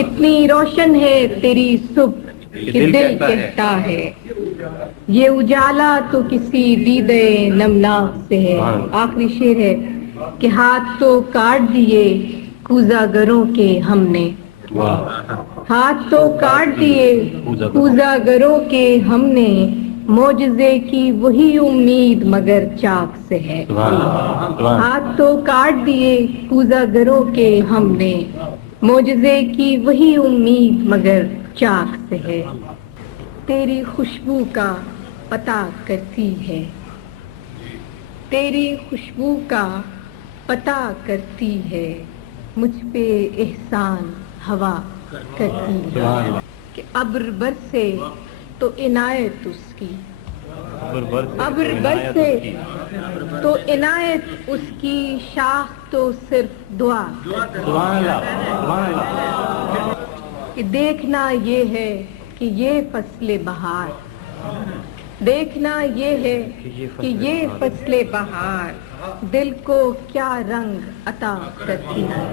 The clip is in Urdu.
اتنی روشن ہے تیری صبح کہ دل کہتا ہے یہ اجالا تو کسی دیدے نمناک سے ہے. آخری شعر ہے کہ ہاتھ تو کاٹ دیے کوزاگروں کے ہم نے، ہاتھ تو کاٹ دیے کوزاگروں کے ہم نے، معجزے کی وہی امید مگر چاک سے ہے. ہاتھ تو کاٹ دیے کوزاگروں کے ہم نے، معجزے کی وہی امید مگر چاک سے ہے. تیری خوشبو کا پتہ کرتی ہے، تیری خوشبو کا پتہ کرتی ہے، مجھ پہ احسان ہوا کرتی ہے. کہ ابر برسے تو عنایت اس کی، ابر برسے تو عنایت اس کی، شاخ تو صرف دعا. کہ دیکھنا یہ ہے کہ یہ فصل بہار، دیکھنا یہ ہے کہ یہ فصل بہار دل کو کیا رنگ عطا کرتی ہے.